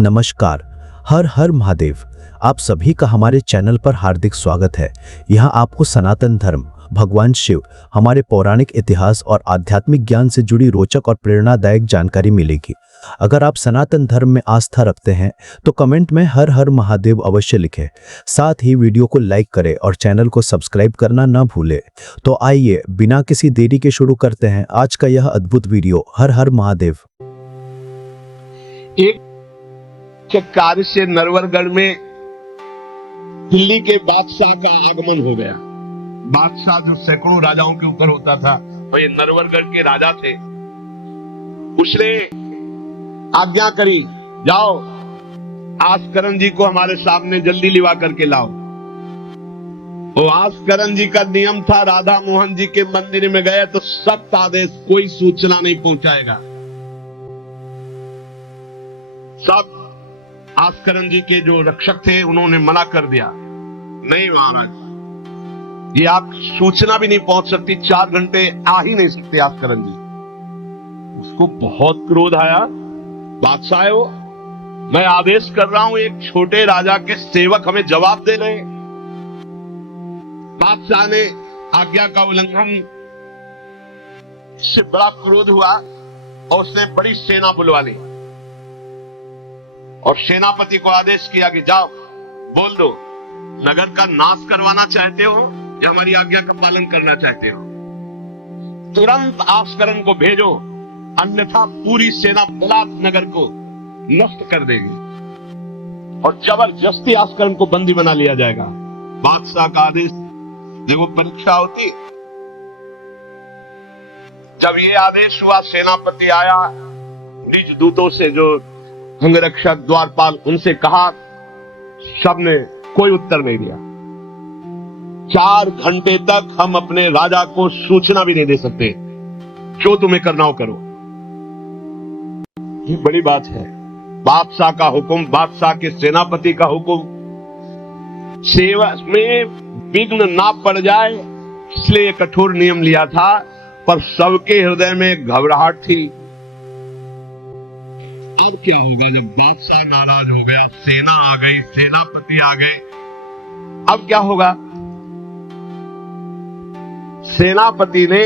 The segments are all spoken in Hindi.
नमस्कार। हर हर महादेव। आप सभी का हमारे चैनल पर हार्दिक स्वागत है। यहाँ आपको सनातन धर्म, भगवान शिव, हमारे पौराणिक इतिहास और आध्यात्मिक ज्ञान से जुड़ी रोचक और प्रेरणादायक जानकारी मिलेगी। अगर आप सनातन धर्म में आस्था रखते हैं तो कमेंट में हर हर महादेव अवश्य लिखें। साथ ही वीडियो को लाइक करें और चैनल को सब्सक्राइब करना ना भूलें। तो आइए बिना किसी देरी के शुरू करते हैं आज का यह अद्भुत वीडियो। हर हर महादेव। एक कार्य से नरवरगढ़ में दिल्ली के बादशाह का आगमन हो गया। बादशाह जो सैकड़ों राजाओं के ऊपर होता था, तो ये नरवरगढ़ के राजा थे। उसने आज्ञा करी, जाओ आस्करन जी को हमारे सामने जल्दी लिवा करके लाओ। वो आस्करन जी का नियम था, राधा मोहन जी के मंदिर में गए तो सख्त आदेश, कोई सूचना नहीं पहुंचाएगा। सब आस्करन जी के जो रक्षक थे उन्होंने मना कर दिया, नहीं महाराज, ये आप सूचना भी नहीं पहुंच सकती, 4 घंटे आ ही नहीं सकते आस्करन जी। उसको बहुत क्रोध आया। बादशाह हो, मैं आदेश कर रहा हूं, एक छोटे राजा के सेवक हमें जवाब दे रहे। बादशाह ने आज्ञा का उल्लंघन, इससे बड़ा क्रोध हुआ और उसने बड़ी सेना बुलवा ली और सेनापति को आदेश किया कि जाओ बोल दो, नगर का नाश करवाना चाहते हो या हमारी आज्ञा का पालन करना चाहते हो। तुरंत आस्करन को भेजो, अन्यथा पूरी सेना बलात् नगर को नष्ट कर देगी और जबरदस्ती आस्करन को बंदी बना लिया जाएगा। बादशाह का आदेश। देखो परीक्षा होती, जब ये आदेश हुआ, सेनापति आया, निज दूतों से जो अंगरक्षक द्वारपाल, उनसे कहा, सबने कोई उत्तर नहीं दिया। 4 घंटे तक हम अपने राजा को सूचना भी नहीं दे सकते, जो तुम्हें करना हो करो। ये बड़ी बात है। बादशाह का हुक्म, बादशाह के सेनापति का हुक्म, सेवा में विघ्न ना पड़ जाए इसलिए कठोर नियम लिया था, पर सबके हृदय में घबराहट थी। अब क्या होगा जब बादशाह नाराज हो गया, सेना आ गई, सेनापति आ गए, अब क्या होगा? सेनापति ने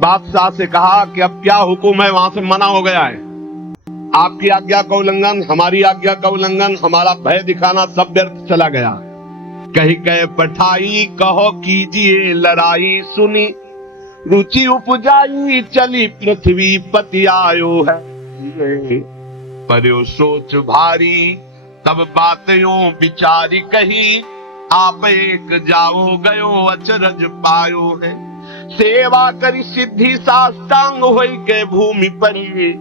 बादशाह से कहा कि अब क्या हुक्म है, वहां से मना हो गया है, आपकी आज्ञा का उल्लंघन, हमारी आज्ञा का उल्लंघन, हमारा भय दिखाना सब व्यर्थ चला गया। कही कहे पठाई, कहो कीजिए लड़ाई, सुनी रुचि उपजाई, चली पृथ्वी पति आयो है, पर्यो सोच भारी, तब बातों विचारी कही, आप एक जाओ गयो अचरज पायो है, सेवा करी सिद्धि साष्टांग होई के भूमि परी,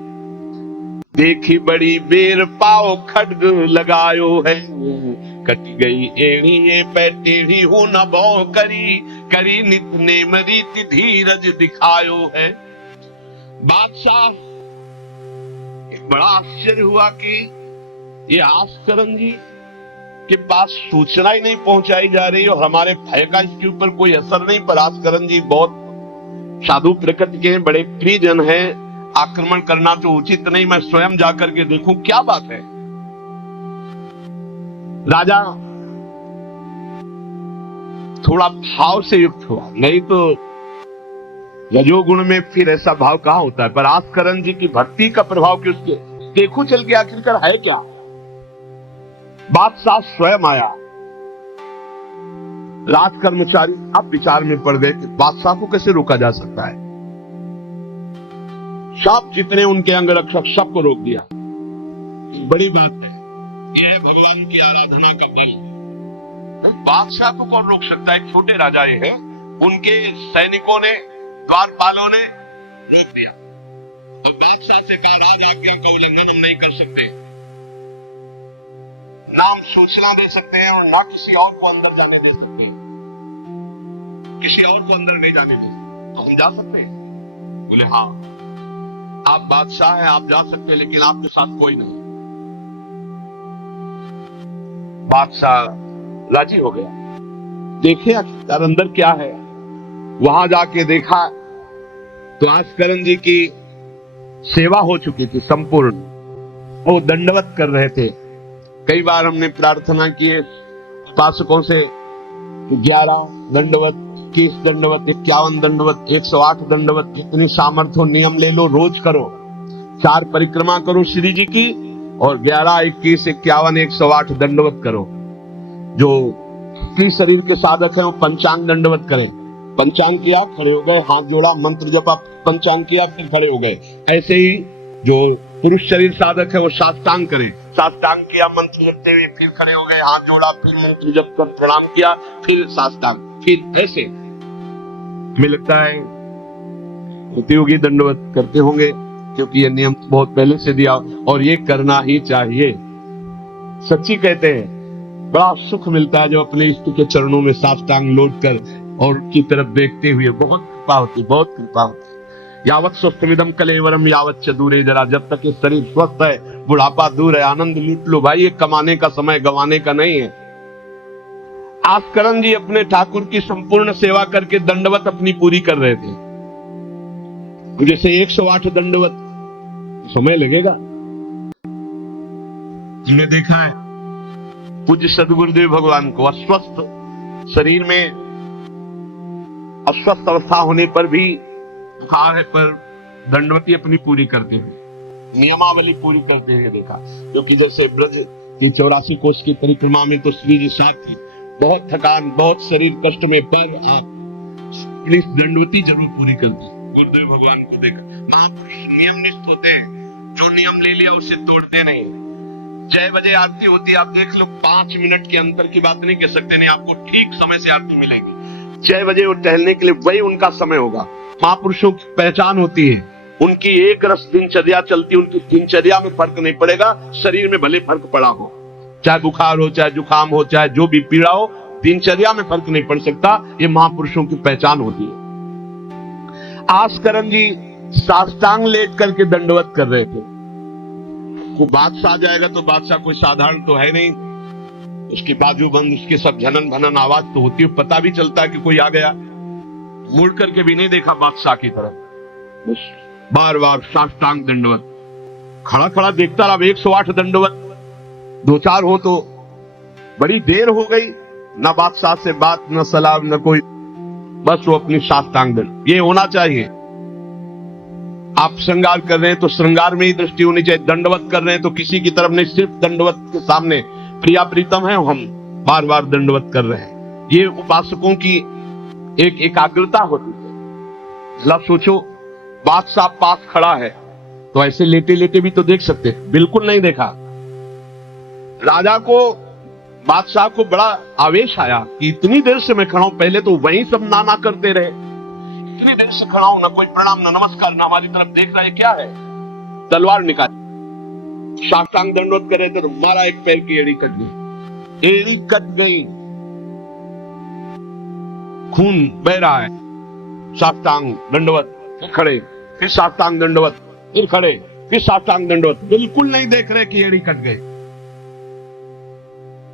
देखी बड़ी बेर पाओ खड्ग लगायो है, कटी गई एड़ी ये पैटेढ़ी हो न भौ करी, करी नित नेम रीति धीरज दिखायो है। बादशाह बड़ा आश्चर्य हुआ कि ये आस्करन जी के पास सूचना ही नहीं पहुंचाई जा रही और हमारे भय का इसके ऊपर कोई असर नहीं। पर आस्करन जी बहुत साधु प्रकृति के हैं, बड़े प्रियजन हैं, आक्रमण करना तो उचित नहीं, मैं स्वयं जाकर के देखूं क्या बात है। राजा थोड़ा भाव से युक्त हुआ, नहीं तो रजोगुण में फिर ऐसा भाव कहां होता है। पर आस्करन जी की भक्ति का प्रभाव कि उसके देखो चल के आखिरकार है क्या। बादशाह स्वयं आया। राज कर्मचारी अब विचार में पड़ गए कि बादशाह को कैसे रोका जा सकता है। सब जितने उनके अंगरक्षक सबको रोक दिया। बड़ी बात है, यह है भगवान की आराधना का बल। बादशाह को कौन रोक सकता है? छोटे राजा ये है, उनके सैनिकों ने, द्वारपालों ने रोक दिया। अब बादशाह से कहा, राज आज्ञा का उल्लंघन हम नहीं कर सकते, ना हम सूचना दे सकते हैं और ना किसी और को अंदर जाने दे सकते, किसी और को अंदर नहीं जाने दे सकते, तो हम जा सकते हैं? बोले हाँ, आप बादशाह हैं, आप जा सकते हैं, लेकिन आपके साथ कोई नहीं। बादशाह राजी हो गया। देखे आखिरकार अंदर क्या है। वहां जाके देखा तो आस्करन जी की सेवा हो चुकी थी संपूर्ण। वो दंडवत कर रहे थे, कई बार हमने प्रार्थना की है उपासकों से 11 दंडवत, 21 दंडवत, 51 दंडवत, 108 दंडवत, इतनी सामर्थ्य हो, नियम ले लो, रोज करो। 4 परिक्रमा करो श्री जी की और 11, 21, 51, 108 दंडवत करो। जो की शरीर के साधक है वो पंचांग दंडवत करें। पंचांग किया, खड़े हो गए, हाथ जोड़ा, मंत्र जपा, पंचांग किया, फिर खड़े हो गए। ऐसे ही जो पुरुष शरीर साधक है वो साष्टांग करे। साष्टांग किया, मंत्र जपते हुए, फिर खड़े हो गए, हाथ जोड़ा, फिर मंत्र जप कर प्रणाम किया, फिर साष्टांग, फिर ऐसे। हमें लगता है प्रतियोगी दंडवत करते होंगे क्योंकि ये नियम बहुत पहले से दिया और ये करना ही चाहिए। सच्ची कहते हैं बड़ा सुख मिलता है जो अपने इष्ट के चरणों में साष्टांग लौट कर और उनकी तरफ देखते हुए। बहुत कृपा होती, बहुत कृपा होती। यावत स्वस्थमिदम कलेवरम यावत च दूरे जरा, जब तक ये शरीर स्वस्थ है, बुढ़ापा दूर है, आनंद लूट लो भाई। ये कमाने का समय गंवाने का नहीं है। आस्करण जी अपने ठाकुर की संपूर्ण सेवा करके दंडवत अपनी पूरी कर रहे थे। जैसे 108 दंडवत समय लगेगा। हमने देखा है पूज्य सदगुरुदेव भगवान को अस्वस्थ शरीर में, अस्वस्थ अवस्था होने पर भी, बुखार है पर दंडवती अपनी पूरी करते हैं, नियमावली पूरी करते हैं देखा। क्योंकि जैसे ब्रज की 84 कोष की परिक्रमा में तो श्री जी साथ थी, बहुत थकान, बहुत शरीर कष्ट में, पर आप प्लीज दंडवती जरूर पूरी करते हैं। गुरुदेव भगवान को देखा, महापुरुष नियमनिष्ठ होते हैं, जो नियम ले लिया उसे तोड़ते नहीं। 6 बजे आरती होती है, आप देख लो, 5 मिनट के अंतर की बात नहीं कह सकते, नहीं आपको ठीक समय से आरती मिलेगी। 6 बजे वो टहलने के लिए वही उनका समय होगा। महापुरुषों की पहचान होती है, उनकी एक रस दिनचर्या चलती, उनकी दिनचर्या में फर्क नहीं पड़ेगा, शरीर में भले फर्क पड़ा हो, चाहे बुखार हो, चाहे जुकाम हो, चाहे जो भी पीड़ा हो, दिनचर्या में फर्क नहीं पड़ सकता। ये महापुरुषों की पहचान होती है। आस्करण जी साष्टांग लेट करके दंडवत कर रहे थे। को बादशाह जाएगा तो बादशाह कोई साधारण तो है नहीं, उसकी बाजू बंद, उसके सब झनन भनन आवाज तो होती है, पता भी चलता है कि कोई आ गया। मुड़ करके भी नहीं देखा बादशाह की तरफ, बस बार बार साष्टांग दंडवत, खड़ा खड़ा देखता रहा। 108 दंडवत 2-4 हो तो बड़ी देर हो गई, ना बादशाह से बात, न सलाम, न कोई, बस वो अपनी साष्टांग दंड। ये होना चाहिए। आप श्रृंगार कर रहे हैं तो श्रृंगार में ही दृष्टि होनी चाहिए, दंडवत कर रहे हैं तो किसी की तरफ नहीं, सिर्फ दंडवत के सामने। प्रिया प्रीतम है, हम बार बार दंडवत कर रहे हैं। ये उपासकों की एक एकाग्रता होती है। जरा सोचो, बादशाह पास खड़ा है तो ऐसे लेटे लेटे भी तो देख सकते, बिल्कुल नहीं देखा। राजा को, बादशाह को बड़ा आवेश आया कि इतनी देर से मैं खड़ा हूं, पहले तो वहीं सब नाना करते रहे, इतनी देर से खड़ा हूं, ना कोई प्रणाम, ना नमस्कार, ना हमारी तरफ देख रहा है, क्या है। तलवार निकाली, साष्टांग दंडवत कर रहे थे तो मारा, एक पैर की एड़ी कट गई, एड़ी कट गई, खून बह रहा है। साष्टांग दंडवत, फिर खड़े, फिर साष्टांग दंडवत, फिर खड़े, फिर साष्टांग दंडवत, बिल्कुल नहीं देख रहे कि एड़ी कट गई।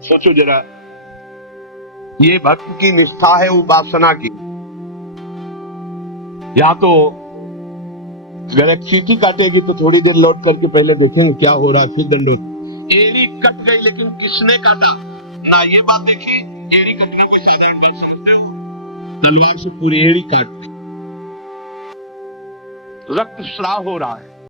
सोचो जरा, ये भक्त की निष्ठा है उपासना की। या तो अगर एक चींटी काटेगी तो थोड़ी देर लौट करके पहले देखेंगे क्या हो रहा, फिर दंडवत। एड़ी कट गई लेकिन किसने काटा, ना ये बात देखी। एड़ी कटना कोई साधारण बात समझते हो, तलवार से पूरी एड़ी काट दी, रक्त स्राव हो रहा है।